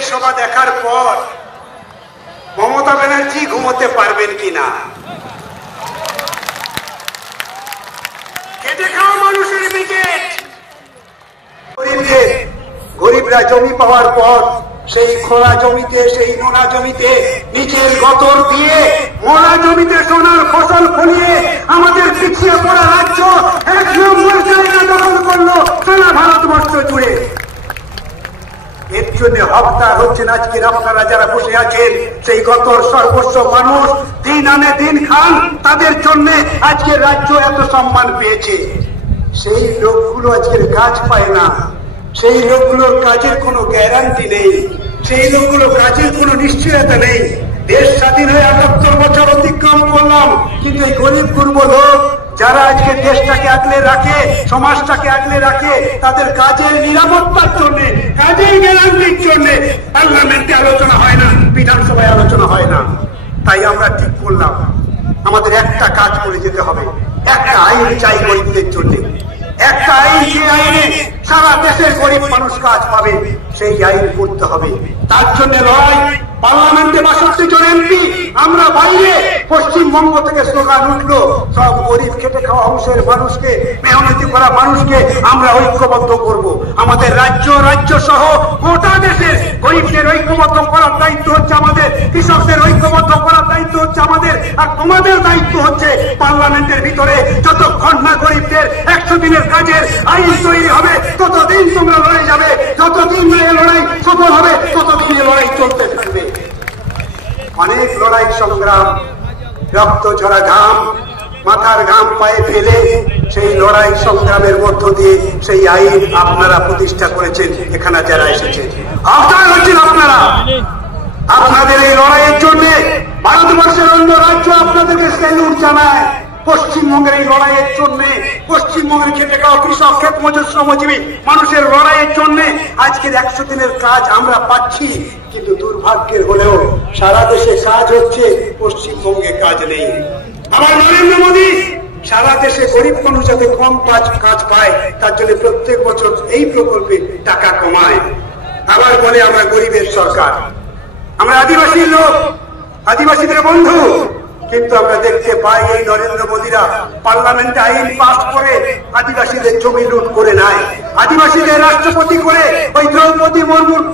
Budget সভা দেখার পর মমতা ব্যানার্জি ঘুমোতে পারবেন কিনা? খেটে খাওয়া মানুষের বাজেট, গরিবরা জমি পাওয়ার পর সেই খোলা জমিতে, সেই নোনা জমিতে নিচের গতর দিয়ে মোড়া জমিতে সোনার ফসল ফলিয়ে আমাদের পিছিয়ে পড়া রাজ্য এক নম্বর জায়গা দখল করলো সারা ভারতবর্ষ জুড়ে। এর জন্য হকদার হচ্ছেন আজকের আপনারা যারা বসে আছেন, সেই গতর সর্বস্ব মানুষ দিন আনে দিন খান, তাদের জন্য আজকের রাজ্য এত সম্মান পেয়েছে। সেই লোকগুলো আজকের কাজ পায় না, সেই লোকগুলোর কাজের কোনো গ্যারান্টি নেই, সেই লোকগুলো কাজের কোনো নিশ্চয়তা নেই। দেশ স্বাধীন হয়ে ৭৮ বছর অতিক্রম করলাম, কিন্তু এই গরিব গুরব লোক যারা আজকে দেশটাকে আগলে রাখে, সমাজটাকে আগলে রাখে, তাদের কাজের নিরাপত্তার জন্য, কাজের গ্যারান্টির জন্য পার্লামেন্টে আলোচনা হয় না, বিধানসভায় আলোচনা হয় না। তাই আমরা ঠিক করলাম আমাদের একটা কাজ করে যেতে হবে, একটা আইন চাই গরিবদের জন্য, একটা আইন, যে আইনে সারা দেশের গরিব মানুষ কাজ পাবে, সেই আইন করতে হবে। তার জন্য লড়াই। পার্লামেন্টে ৬২ জন এমপি, আমরা বাইরে পশ্চিমবঙ্গ থেকে স্লোগান উঠলো, সব গরিব খেটে খাওয়া অংশের মানুষকে, মেহনতি করা মানুষকে আমরা ঐক্যবদ্ধ করব। আমাদের রাজ্য সহ গোটা দেশের গরিবদের ঐক্যবদ্ধ করার দায়িত্ব হচ্ছে আমাদের, কৃষকদের ঐক্যবদ্ধ করার দায়িত্ব হচ্ছে আমাদের, আর তোমাদের দায়িত্ব হচ্ছে পার্লামেন্টের ভিতরে যতক্ষণ না গরিবদের ১০০ দিনের কাজের আইন তৈরি হবে ততদিন তোমরা লড়ে যাবে, যতদিন না এই লড়াই সফল হবে ততদিন এই লড়াই চলতে থাকবে। অনেক লড়াই সংগ্রাম, রক্ত ঝরা ঘাম, মাথার ঘাম পায়ে ফেলে সেই লড়াই সংগ্রামের মধ্য দিয়ে সেই আইন আপনারা প্রতিষ্ঠা করেছেন। এখানে যারা এসেছেন আপনারা হচ্ছেন, আপনাদের এই লড়াইয়ের জন্য ভারতবর্ষের অন্য রাজ্য আপনাদেরকে স্যালুট জানায়। পশ্চিমবঙ্গের এই লড়াইয়ের জন্য, পশ্চিমবঙ্গের খেটে খাওয়া কৃষক, ক্ষেত মজুর, শ্রমজীবী মানুষের লড়াইয়ের জন্য আজকের ১০০ দিনের কাজ আমরা পাচ্ছি। কিন্তু দুর্ভাগ্যের হলেও সারা দেশে কাজ হচ্ছে, পশ্চিমবঙ্গে কাজ নেই। আমার নরেন্দ্র মোদী সারা দেশে গরিব মানুষ যাতে কম কাজ পায় তার জন্য প্রত্যেক বছর এই প্রকল্পে টাকা কমায়। আবার বলে আমরা গরিবের সরকার, আমরা আদিবাসী লোক, আদিবাসীদের বন্ধু। কিন্তু আমরা দেখতে পাই এই নরেন্দ্র মোদীরা পার্লামেন্টে আইন পাস করে আদিবাসীদের জমি লুট করে নেয়, আদিবাসীদের রাষ্ট্রপতি করে ওই দ্রৌপদী মুর্মুর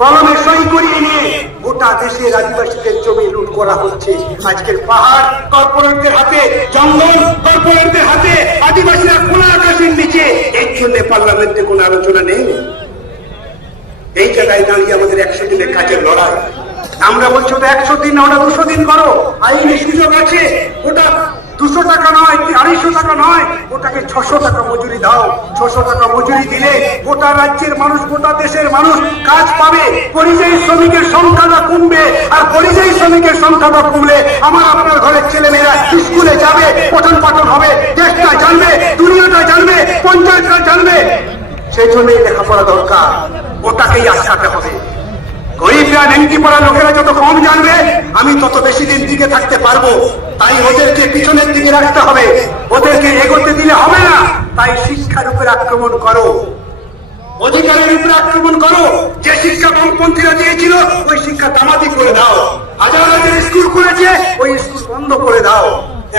কলমে সই করিয়ে নিয়ে গোটা দেশের আদিবাসীদের জমি লুট করা হচ্ছে। আজকের পাহাড় কর্পোরেটদের হাতে, জঙ্গল কর্পোরেটদের হাতে, আদিবাসীরা খোলা আকাশের নিচে। এর জন্য পার্লামেন্টে কোনো আলোচনা নেই। এই জায়গায় দাঁড়িয়ে আমাদের ১০০ দিনের কাজের লড়াই। আমরা বলছি ওটা ১০০ দিন না, ওটা ২০০ দিন করো, আইনি সুযোগ আছে। ওটা ২০০ টাকা নয়, ২৫০ টাকা নয়, ওটাকে ৬০০ টাকা মজুরি দাও। ৬০০ টাকা মজুরি দিলে গোটা রাজ্যের মানুষ, গোটা দেশের মানুষ কাজ পাবে। পরিযায়ী শ্রমিকের সংখ্যাটা কমবে, আর পরিযায়ী শ্রমিকের সংখ্যাটা কমলে আমার আপনার ঘরের ছেলেমেয়েরা স্কুলে যাবে, পঠন পাঠন হবে, দেশটা জানবে, দুনিয়াটা জানবে, পঞ্চায়েতটা জানবে। সেই জন্যই লেখাপড়া দরকার, ওটাকেই আটকাতে হবে। গরিবরা, নেংটি পড়া লোকেরা যত কম জানবে আমি তত বেশি দিন টিকে থাকতে পারবো। তাই ওদেরকে পিছনের দিকে রাখতে হবে, ওদেরকে এগোতে দিলে হবে না। তাই শিক্ষার উপর আক্রমণ করো, অধিকারের উপর আক্রমণ করো। যে শিক্ষা বামপন্থীরা দিয়েছিল ওই শিক্ষা দামাদি করে দাও। হাজার হাজার স্কুল খুলেছে, ওই স্কুল বন্ধ করে দাও।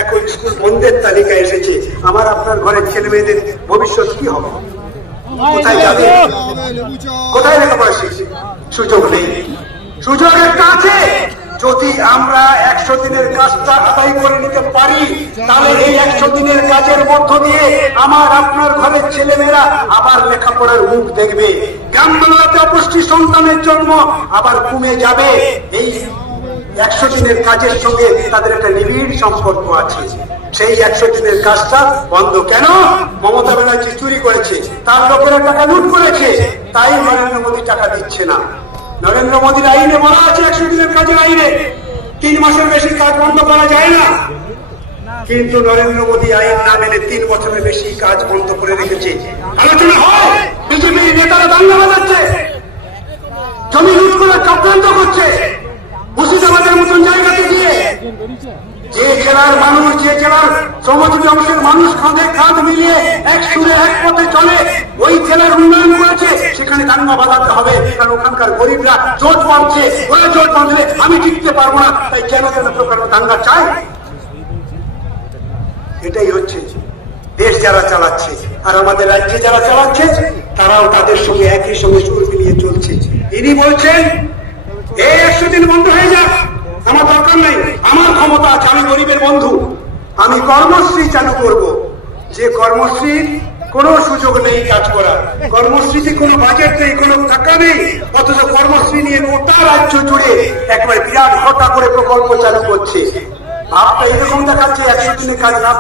এখন স্কুল বন্ধের তালিকা এসেছে, আমার আপনার ঘরের ছেলে মেয়েদের ভবিষ্যৎ কি হবে? কোথায় যাবে? কোথায় লেখাপড়া শিখছে? সুযোগ নেই। সুযোগ একটা আছে, যদি আমরা ১০০ দিনের কাজটা আদায় করে নিতে পারি তাহলে এই ১০০ দিনের কাজের মধ্য দিয়ে আমার আপনার ঘরের ছেলেমেয়েরা আবার লেখাপড়ার মুখ দেখবে। গ্রাম বাংলাতে অপুষ্টি সন্তানের জন্ম আবার কমে যাবে। এই ১০০ দিনের কাজের সঙ্গে তাদের একটা নিবিড় সম্পর্ক আছে। সেই ১০০ দিনের কাজটা বন্ধ কেন? মমতা ব্যানার্জি চুরি করেছে, তার লোকেরা টাকা লুট করেছে, তাই নরেন্দ্র মোদী টাকা দিচ্ছে না। নরেন্দ্র মোদীর আইনে বলা আছে ১০০ দিনের কাজের আইনে ৩ মাসের বেশি কাজ বন্ধ করা যায় না। কিন্তু নরেন্দ্র মোদী আইন না মেনে ৩ বছরের বেশি কাজ বন্ধ করে রেখেছে। আলোচনা হয়, বিজেপির নেতারা দাঙ্গা বাজাচ্ছে, জমি লুট করে চক্রান্ত করছে। মুর্শিদাবাদের মতন জায়গাতে গিয়ে যে জেলার মানুষ, যে জেলার শ্রমজীবী অংশের মানুষ কাঁধে কাঁধ মিলিয়ে এক সুরে এক পথে চলে, ওই জেলার উন্নয়ন করেছে। সেখানে দাঙ্গা বাঁধাতে হবে, কারণ ওখানকার গরিবরা জোট বাঁধছে, ওরা জোট বাঁধলে আমি জিততে পারবো না, তাই কেন কেন প্রকার দাঙ্গা চাই? এটাই হচ্ছে দেশ যারা চালাচ্ছে। আর আমাদের রাজ্যে যারা চালাচ্ছে তারাও তাদের সঙ্গে একই সঙ্গে সুর মিলিয়ে চলছে। ইনি বলছেন এই 100 দিন বন্ধ হয়ে যাক, আমার দরকার নাই, আমার ক্ষমতা আছে, আমি গরিবের বন্ধু, আমি কর্মশ্রী চালু করব। যে কর্মশ্রীর কোনো সুযোগ নেই কাজ করার, কর্মশ্রীতে কোনো বাজেট নেই, কোনো টাকা নেই, অথচ কর্মশ্রী নিয়ে গোটা রাজ্য জুড়ে একবার বিরাট ঘটা করে প্রকল্প চালু করছে। ভাবটা এরকম দেখাচ্ছে 100 দিনের কাজ না